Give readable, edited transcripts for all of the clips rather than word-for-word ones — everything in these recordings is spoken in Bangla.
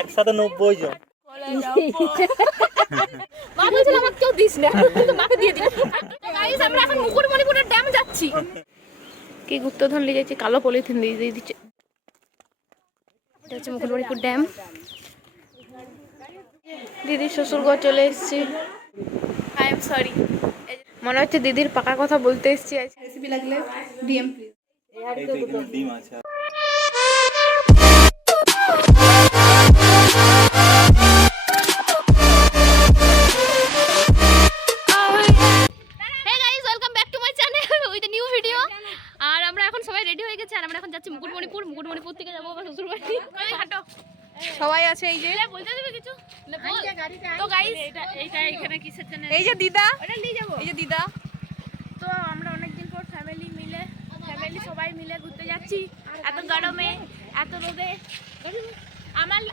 একসাথে 90 জন। মা বলছিল আমাকে কেউ দিস না, কিন্তু মাকে দিয়ে দিল। গাইস আমরা এখন মুকুটমণিপুরের ড্যাম যাচ্ছি। কি গুপ্তধন নিয়ে যাচ্ছি, কালো পলিথিন দিয়ে দিচ্ছে। এটা হচ্ছে মুকুটমণিপুর ড্যাম। দিদির শ্বশুরঘর চলে এসেছি। আই এম সরি, মনে হচ্ছে দিদির পাকা কথা বলতে এসেছি। রেসিপি লাগলে ডিএম প্লিজ। এই তো এখানে ডিম আছে। আর আমরা এখন সবাই রেডি হয়ে গেছি, আর আমরা এখন যাচ্ছি মুকুটমণিপুর। মুকুটমণিপুর থেকে যাবো আমার শ্বশুর বাড়ি। হাঁটো, সবাই আছে। এই যে বলতে দেবে কিছু তো গাইস, এইটা এখানে কিসের জন্য? এই যে দিদা, এটা নিয়ে যাবো। এই যে দিদা। তো আমরা অনেকদিন পর ফ্যামিলি সবাই মিলে ঘুরতে যাচ্ছি। এত গরমে, এত রোদে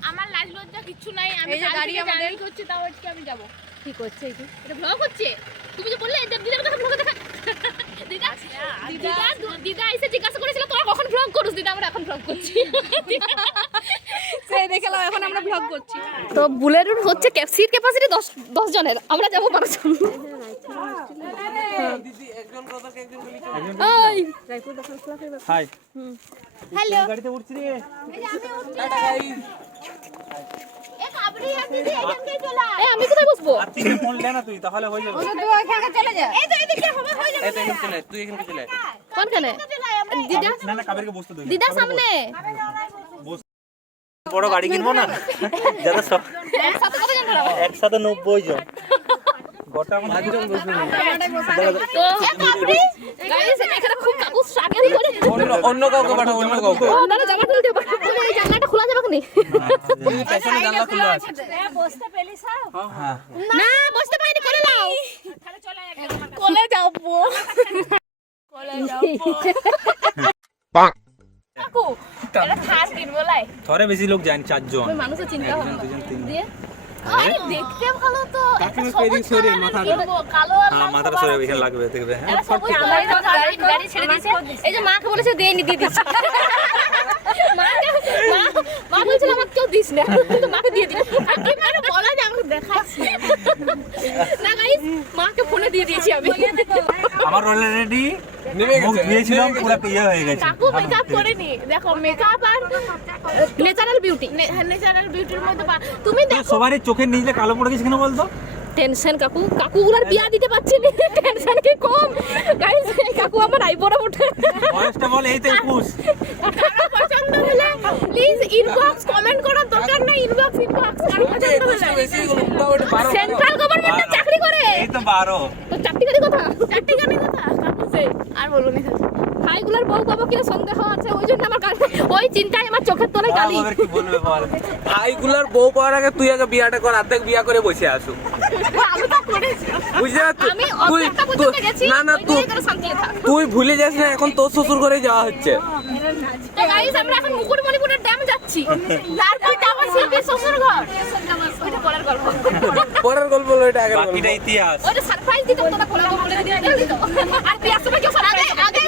আমার লাজ লজ্জা কিচ্ছু নাই। আমি গাড়ি আমাদের করছি, তাও আজকে আমি যাবো। কি করছে এটা? ব্লগ হচ্ছে। তুমি যে বললে দিদার কথা ব্লগে দেখা। দিদা এসে জিজ্ঞাসা করেছিল তোরা কখন ব্লগ করছিস? দিদা আমরা এখন ব্লগ করছি। সেই দেখলাম এখন আমরা ব্লগ করছি। তো বুলেরুর হচ্ছে সিট ক্যাপাসিটি 10 জনের, আমরা যাবো 12 জন। দিদি একজন কথা একজন বলি। High high. হ্যালো, গাড়িতে উঠছি রে। এই কাবরি আর দিদি এখানকে চলে আয়। এই আমি কোথায় বসবো? আর তিনে ফোন লে না তুই, তাহলে হয়ে যাবে। তুই ওখানে চলে যা। এই তো এদিকে হবে, হয়ে যাবে। এই তো এখানে চলে, তুই এখানে চলে। কোনখানে? দিদা, না না, কাবেরকে বসতে দে। দিদার সামনে। বড় গাড়ি কিনবো না, যারা সব একসাথে কতজন ধরাবো? একসাথে 90 জন। গোটা এখন 5 জন বসবে। তো কাবরি গাইস, এখানে খুব কাকু স্ট্রাগল করে। অন্য কাউকে পাঠাও, অন্য কাউকে। ও দাদা জামা খুলতে পারে। এই জানলাটা খোলা যাবে কি? পেছনে জানলা খোলা আছে। বসতে পেলিস? হ্যাঁ। না বসতে পারিনি, কোলে নাও। তাহলে চলে একদম কোলে যাবো। কোলে যাবো। কাকু এটা খাস কিনবো লাই। থরে বেশি লোক যায় 4 জন। ওই মানুষের চিন্তা হবে 1 2 3 দিয়ে। আরে দেখতে ভালো তো। কাকিমা পেরি সরে মাথা কালো আর হ্যাঁ, মাথাটা সরে এখানে লাগবে দেখবে। হ্যাঁ, গাড়ি ছেড়ে দিয়েছে। এই যে মাকে বলেছে দেয়নি, দিয়ে দিচ্ছি। মা বলছিল আমাকে কেউ দিস না, কিন্তু মাকে দিয়ে দিল। কাকিমারে বলা যে আমাকে দেখাচ্ছি না। গাইস মাকে ফোনে দিয়ে দিয়েছি আমি। আমার অলরেডি নেমে গেছে। দিয়েছিলাম, পুরো ইয়ে হয়ে গেছে। কাকু মেকআপ করেনি, দেখো মেকআপ আর ন্যাচারাল বিউটির মধ্যে তুমি দেখো। সবারই চোখের নিচে কালো পড়ে গেছে কেন বলতো? টেনশন কাকুগুলার বিয়া দিতে পারছি না, টেনশন কি কম। গাইস কাকু আমার আইবুড়ো ওঠে। বয়সটা বল এই তো 21। পছন্দ হলে প্লিজ ইনবক্স কমেন্ট করার দরকার নাই। ইনবক্স কারো পছন্দ হলে। বেশি মোটামুটি 12। সেন্ট্রাল গভর্নমেন্টে চাকরি করে। এই তো 12। তো চারটি গাড়ি কথা কাকু সে আর বলবো না। ভাইগুলার বউ পাবো কিনা সন্দেহ আছে, ওই জন্য আমার ওই চিন্তায় আমার চোখের তলায় গালি। আবার কি বলবে বল? ভাইগুলার বউ পাওয়ার আগে তুই আগে বিয়াটা কর, অর্ধেক বিয়া করে বসে আসু। আমি তো করেছি। বুঝলি না? আমি অর্ধেকটা পর্যন্ত গেছি। না না, তুই ভুলে যাস না, এখন তোর শ্বশুর ঘরে যাওয়া হচ্ছে। তো গাইস আমরা এখন মুকুটমণিপুরের ড্যাম যাচ্ছি। তারপর যাবো শিল্পীর শ্বশুর ঘর। ওইটা পরের গল্প। পরের গল্প হলো এটা, আগের গল্প। বাকিটা ইতিহাস। ওইটা সারপ্রাইজ দিতে তোরা খোলা বলে দিয়ে দিত। আর তুই আসলে কেউ সারপ্রাইজ আগে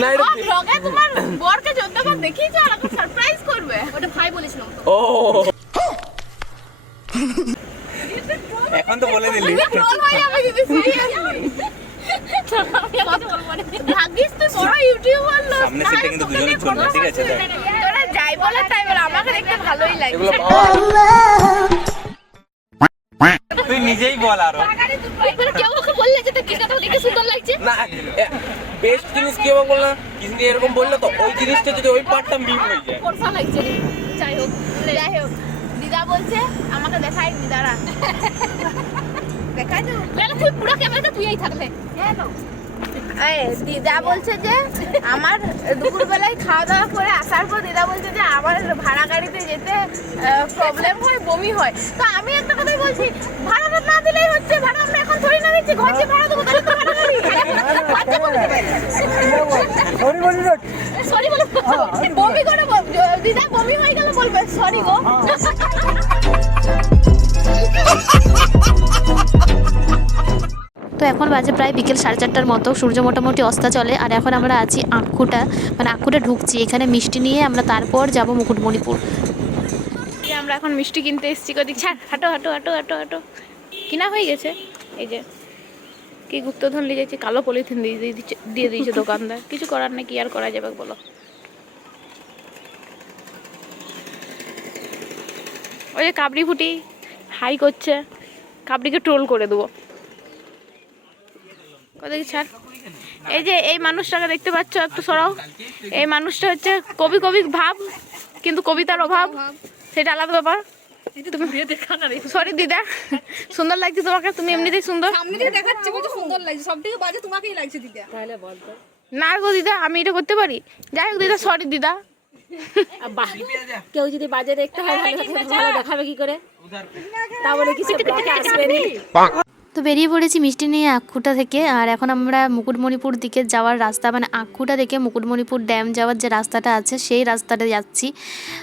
না এটা ব্লগে তোমার বরকে যতবার দেখিয়েছো আর এখন সারপ্রাইজ করবে। ওটা ভাই বলেছিলাম তো। ও এখন তো বলে দিলি। ট্রোল হয়ে যাবে দিদি, সিরিয়াসলি। ভাগ্যিস তুই বড় ইউটিউবার লোক। সামনে সিটে কিন্তু দুজনের জন্য, ঠিক আছে? তোরা যাই বলে তাই বলে, আমাকে দেখতে ভালোই লাগে। এগুলো তুই নিজেই বল আরো। এবারে কেউ ওকে বললে যে তুই কথা দেখে সুন্দর লাগছে না, বেস্ট জিনিস কেউ বললা কিছু এরকম বললে তো ওই জিনিসটা যদি ওই পার্টটা মিম হয়ে যায়। কোনটা লাগছে। যাই হোক দিদা বলছে আমাকে দেখাই। দিদারা দেখাই তো তুই পুরো ক্যামেরাটা তুইই থাকলে। দিদা বলছে যে আমার দুপুরবেলায় খাওয়া দাওয়া করে আসার পর দিদা বলছে যে আমার ভাড়া গাড়িতে যেতে প্রবলেম হয়, বমি হয়। তো আমি একটা কথাই বলছি, ভাড়াটা না দিলেই হচ্ছে। ভাড়া আমরা এখন থরি না দিচ্ছি, ঘর যে ভাড়া দেবো তাহলে তো ভাড়া গাড়ি। সরি বলে বমি করে দিদা বমি হয়ে গেলে বলবে সরি গো। তো এখন বাজে প্রায় বিকেল 4:30টার মতো, সূর্য মোটামুটি অস্তা চলে। আর এখন আমরা আছি আঁকুটা, মানে আঁকুটা ঢুকছি এখানে মিষ্টি নিয়ে, আমরা তারপর যাব মুকুটমণিপুর। আমরা এখন মিষ্টি কিনতে এসেছি, কদিক ছাড়, হাঁটো হাঁটো হাঁটো হাঁটো হাঁটো। কিনা হয়ে গেছে, এই যে কি গুপ্তধন নিয়ে যাচ্ছি, কালো পলিথিন দিয়ে দিয়েছে দোকানদার, কিছু করার নেই, কি আর করা যাবে বলো। ওই যে কাবড়ি ফুটি হাই করছে, কাবড়িকে ট্রোল করে দেবো। কোথায় ছাড়। এই যে এই মানুষটাকে দেখতে পাচ্ছ, একটু সরাও। এই মানুষটা হচ্ছে কবি কবি ভাব, কিন্তু কবিতার অভাব, সেটা আলাদা ব্যাপার। সরি দিদা, সুন্দর লাগছে তোমাকে, তুমি এমনিতেই সুন্দর। সুন্দর লাগছে, সবথেকে বাজে তোমাকেই লাগছে দিদা। তাহলে বল তো। না গো দিদা, আমি এটা করতে পারি। যাই হোক দিদা, সরি দিদা। কেউ যদি বাজে দেখতে হয় ভালো দেখাবে কি করে? তা বলে কিছু আসবে না। তো বেরিয়ে পড়েছি মিষ্টি নিয়ে আঁকুটা থেকে। আর এখন আমরা মুকুটমণিপুর দিকে যাওয়ার রাস্তা, মানে আঁকুটা থেকে মুকুটমণিপুর ড্যাম যাওয়ার যে রাস্তাটা আছে সেই রাস্তাটা যাচ্ছি।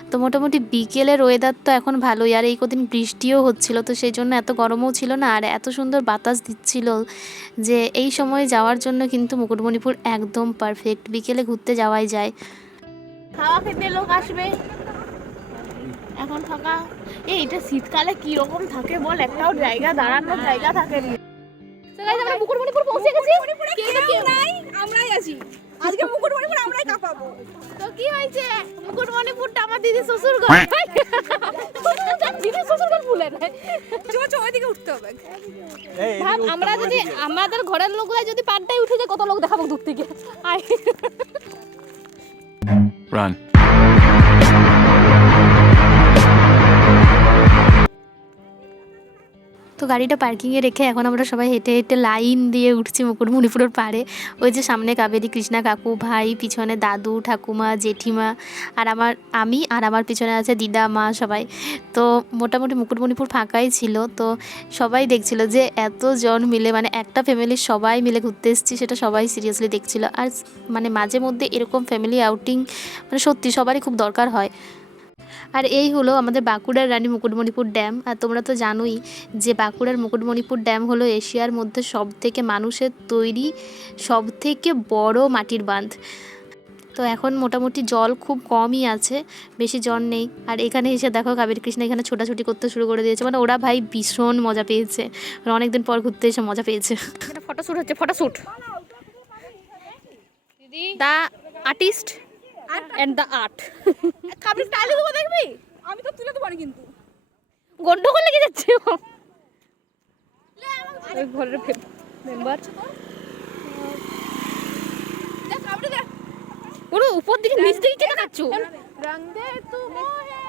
তো মোটামুটি বিকেলের ওয়েদার তো এখন ভালোই, আর এই কদিন বৃষ্টিও হচ্ছিল, তো সেই জন্য এত গরমও ছিল না, আর এত সুন্দর বাতাস দিচ্ছিল যে এই সময় যাওয়ার জন্য কিন্তু মুকুটমণিপুর একদম পারফেক্ট। বিকেলে ঘুরতে যাওয়াই যায়। খাওয়া খেতে লোক আসবে এখন ফাঁকা। এইটা শীতকালে কি রকম থাকে বল, একটাও জায়গা দাঁড়ানোর জায়গা থাকে না। তো গাইস আমরা মুকুটমণিপুর পৌঁছে গেছি, কেউ নাই, আমরাই আছি আজকে মুকুটমণিপুর, আমরাই কাঁপাবো। তো কি হয়েছে, মুকুটমণিপুরটা আমার দিদি শ্বশুর ঘর, দিদি শ্বশুর ঘর ভুলে নাই, চো ওইদিকে উঠতে হবে। ভাব আমরা যদি আমাদের ঘরের লোকরা যদি পাড়টাই উঠে যায়, কত লোক দেখাবো দূর থেকে। আয় রান। তো গাড়িটা পার্কিংয়ে রেখে এখন আমরা সবাই হেঁটে হেঁটে লাইন দিয়ে উঠছি মুকুটমণিপুরের পাড়ে। ওই যে সামনে কাবেরী, কৃষ্ণা কাকু, ভাই, পিছনে দাদু, ঠাকুমা, জেঠিমা, আর আমি আর আমার পিছনে আছে দিদা, মা, সবাই। তো মোটামুটি মুকুটমণিপুর ফাঁকাই ছিল, তো সবাই দেখছিল যে এতজন মিলে, মানে একটা ফ্যামিলির সবাই মিলে ঘুরতে এসেছি, সেটা সবাই সিরিয়াসলি দেখছিল। আর মানে মাঝে মধ্যে এরকম ফ্যামিলি আউটিং মানে সত্যি সবারই খুব দরকার হয়। আর এই হলো আমাদের বাঁকুড়ার রানী মুকুটমণিপুর ড্যাম। আর তোমরা তো জানোই যে বাঁকুড়ার মুকুটমণিপুর ড্যাম হলো এশিয়ার মধ্যে সবথেকে মানুষের তৈরি সবথেকে বড় মাটির বাঁধ। তো এখন মোটামুটি জল খুব কমই আছে, বেশি জল নেই। আর এখানে এসে দেখো কাবেরী কৃষ্ণ এখানে ছোটাছুটি করতে শুরু করে দিয়েছে, মানে ওরা ভাই ভীষণ মজা পেয়েছে, অনেকদিন পর ঘুরতে এসে মজা পেয়েছে। এটা ফটোশ্যুট হচ্ছে, photoshoot, the artist and the art. কাবলি স্টাইল দেবো, দেখবি? আমি তো তুলে দেবো না, কিন্তু গন্ডগোল লেগে যাচ্ছে। ওই ঘরের মেম্বার পুরো উপর দিকে নিচ দিকে কেটে যাচ্ছ। রং দে তুমোহে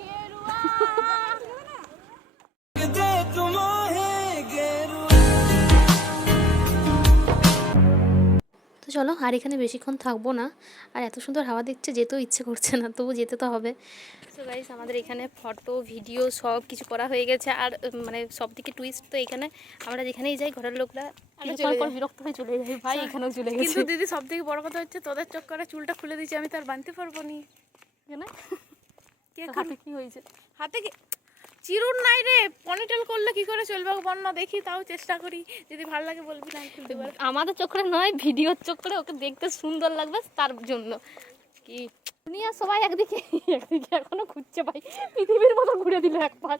গেরুয়া। তো চলো, আর এখানে বেশিক্ষণ থাকবো না। আর এত সুন্দর হাওয়া দিচ্ছে, যেতেও ইচ্ছে করছে না, তবু যেতে তো হবে। সো গাইস আমাদের এখানে ফটো ভিডিও সব কিছু করা হয়ে গেছে। আর মানে সব দিকে টুইস্ট, তো এখানে আমরা যেখানেই যাই ঘরের লোকরা পর বিরক্ত হয়ে চলে যাই, ভাই এখানেও চলে গেছে। কিন্তু দিদি সব থেকে বড় কথা হচ্ছে তোদের চক্করে চুলটা খুলে দিয়েছি, আমি তো আর বাঁধতে পারবো নি। কে হাতে কি হয়েছে? হাতে কি চিরুন নাই রে, পনিটেল করলে কি করে চলবে বন্য, দেখি তাও চেষ্টা করি, যদি ভালো লাগে বলবি না খুলতে পারবো। আমাদের চক্করে নয়, ভিডিওর চক্করে, ওকে দেখতে সুন্দর লাগবে তার জন্য। কি দুনিয়া সবাই একদিকে একদিকে এখনো ঘুরছে ভাই, পৃথিবীর মতো ঘুরে দিল এক পাক।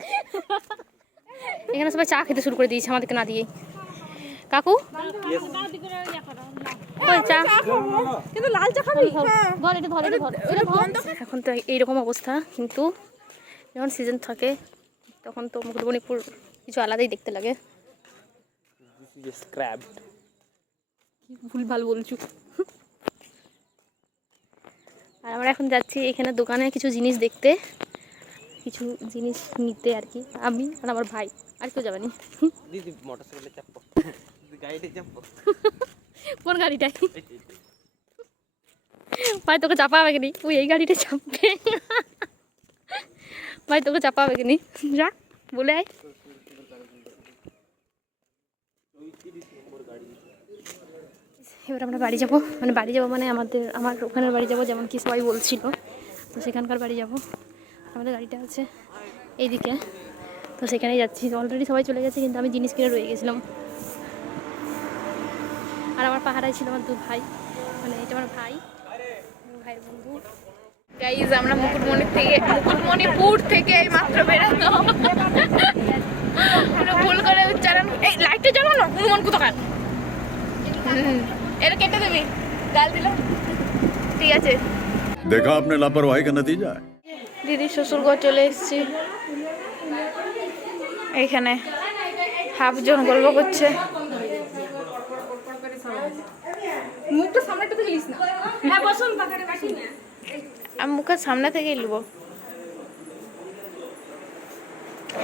এখানে সবাই চা খেতে শুরু করে দিয়েছে আমাদেরকে না দিয়ে। কাকু ওই চা, কিন্তু লাল চা খাবি? ধর এটা ধর, এটা ধর, এটা ধর। এখন তো এইরকম অবস্থা, কিন্তু যখন সিজন থাকে তখন তো মুকুটমণিপুর কিছু আলাদাই দেখতে লাগে। ভুল ভাল বলছু। আর আমরা এখন যাচ্ছি এখানে দোকানে কিছু জিনিস দেখতে, কিছু জিনিস নিতে আর কি। আমি আর আমার ভাই, আর কেউ যাবে না। দিদি মোটরসাইকেলে চাপবো, গাড়িতে চাপবো। কোন গাড়িটাই? ভাই তোকে চাপা হবে কি? তুই এই গাড়িটা চাপবে ভাই, তোকে চাপা হবে কি? যা বলে আয়। এবার আমরা বাড়ি যাবো, মানে আমার ওখানের বাড়ি যাবো, যেমন কি সবাই বলছিল, তো সেখানকার বাড়ি যাব। আমাদের গাড়িটা আছে এইদিকে, তো সেখানেই যাচ্ছি। অলরেডি সবাই চলে গেছে, কিন্তু আমি জিনিস কিনে রয়ে গেছিলাম। আর আমার পাহাড়ায় ছিল আমার 2 ভাই, মানে এটা আমার ভাই, ভাইয়ের বন্ধু। গাইজ আমরা মুকুটমণিপুর থেকে এই মাত্র বেরোলাম। ভুল করে উচ্চারণ, এই লাইটটা জ্বালানো হনুমান কোথাকার, এটা কেটে দেবি, গাল দিলাম। ঠিক আছে, देखा आपने लापरवाही का नतीजा है। দিদি শ্বশুরঘর চলে এসেছি। এইখানে হাফজন গল্প করছে। মুখটা সামনেটা তো গেলিস না। হ্যাঁ বসুন পাকারে বাসি না। আমি মুখের সামনে থেকেই নেবো।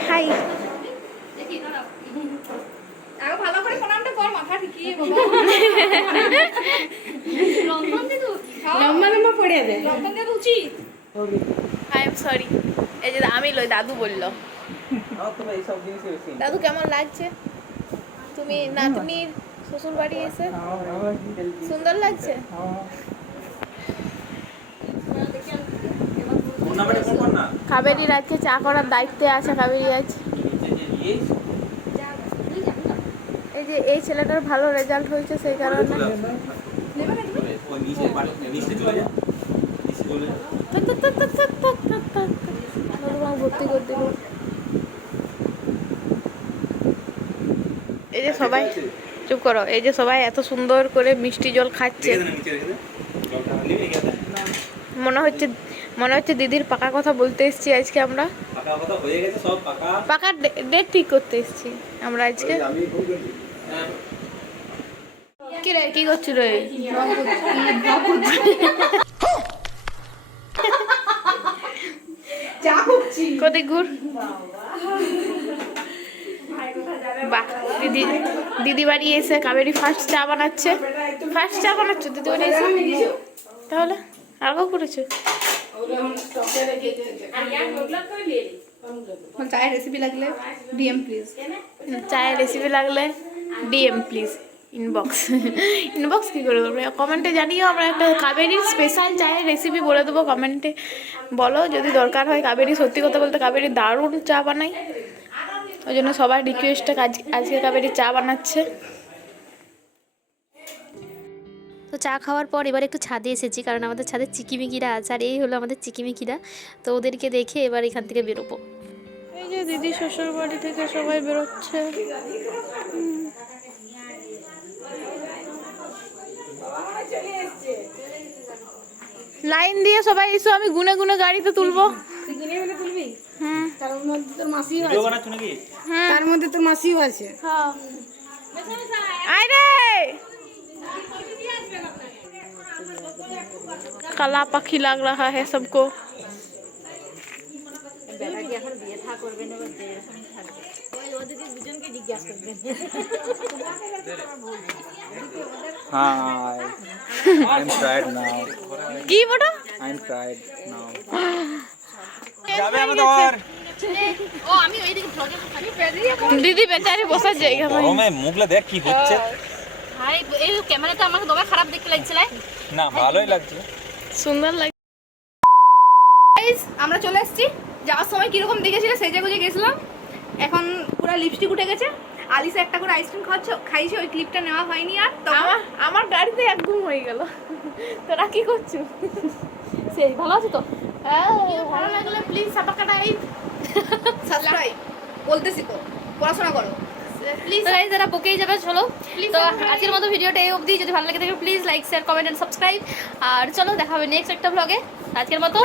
হাই, আগে ভালো করে প্রণামটা কর, মাথা ঠিকিয়ে বাবা। লম্বা দে তো। লম্বা পড়ে দে। লম্বা দে উচিত। I am sorry. এই যে আমি লই, দাদু বললো। আমার তো এই সব জিনিসই বেশি দাদু কেমন লাগছে? তুমি নাতনির শ্বশুর বাড়ি এসে সুন্দর লাগছে? টুর্নামেন্টে ফোন কর না। কাবেরীর আজকে চা করার দায়িত্বে আছে। কাবেরী আজ, এই যে এই ছেলেটার ভালো রেজাল্ট হয়েছে সেই কারণে ভর্তি করে দিল। এই যে সবাই চুপ করো, এই যে সবাই এত সুন্দর করে মিষ্টি জল খাচ্ছে। মনে হচ্ছে দিদির পাকা কথা বলতে এসেছি আজকে আমরা। পাকা ডেট ঠিক করতে এসেছি আমরা আজকে। কি রে, কি করছিস রে? কোথায় ঘুর? বাহ, দিদি বাড়ি এসে কাবেরী ফার্স্ট চা বানাচ্ছে। ফার্স্ট চা বানাচ্ছো দিদি বাড়ি এসে? তাহলে আর কেউ করেছো? চায়ের রেসিপি লাগলে ডিএম প্লিজ। চায়ের রেসিপি লাগলে ডিএম প্লিজ। ইনবক্স কী করে করবে? কমেন্টে জানিও, আমরা একটা কাবেরীর স্পেশাল চায়ের রেসিপি বলে দেবো। কমেন্টে বলো যদি দরকার হয়। কাবেরী, সত্যি কথা বলতে কাবেরী দারুণ চা বানাই, ওই জন্য সবার রিকোয়েস্টে আজকে কাবেরী চা বানাচ্ছে। তো চা খাওয়ার পর এবার একটু ছাদে এসেছি, কারণ আমাদের ছাদে চিকিমিকিরা আছে, আর এই হলো আমাদের চিকিমিকিরা। তো ওদেরকে দেখে এবার এখান থেকে বেরোবো। এই যে দিদি শ্বশুর বাড়ি থেকে সবাই বেরোচ্ছে। লাইন দিয়ে সবাই এসো, আমি গুনে গুনে গাড়িতে তুলবো। তার মধ্যে তোর মাসিও ভিডিও বানাচ্ছ নাকি? তার মধ্যে তোর মাসিও আছে। हाँ। आए रे काला पक्षी लग रहा है सबको। Hi. I'm tired now. की बोलो? I'm tired now. যাবে আমাদের। ও আমি ওইদিকে ব্লগে दीदी बेचारी বসে জায়গা ভাই। গরমে মুখলে দেখ কি হচ্ছে। ভাই এই ক্যামেরাতে আমাকে দমে খারাপ দেখতে লাগছিল। না ভালোই লাগছে। সুন্দর লাগে। গাইস আমরা চলে এসেছি। যাওয়ার সময় কিরকম দেখেছিলে সেই জায়গায় গেছিলাম। এখন পুরো লিপস্টিক উঠে গেছে। আলিসা একটা করে আইসক্রিম খাইছে, ওই ক্লিপটা নেওয়া হয়নি। আর আমার গাড়িতে একদম হয়ে গেল। তোরা কি করছো? সেই ভালো আছে তো? ভালো লাগলে প্লিজ সাবস্ক্রাইব বলতে শিখো, পড়াশোনা করো প্লিজ। তো গাইস যারা বকেই যাবে চলো। তো আজকের মতো ভিডিওটা এই অবধি। যদি ভালো লাগে থাকে please like share comment and subscribe. আর চলো দেখা হবে নেক্সট একটা ব্লগে। আজকের মতো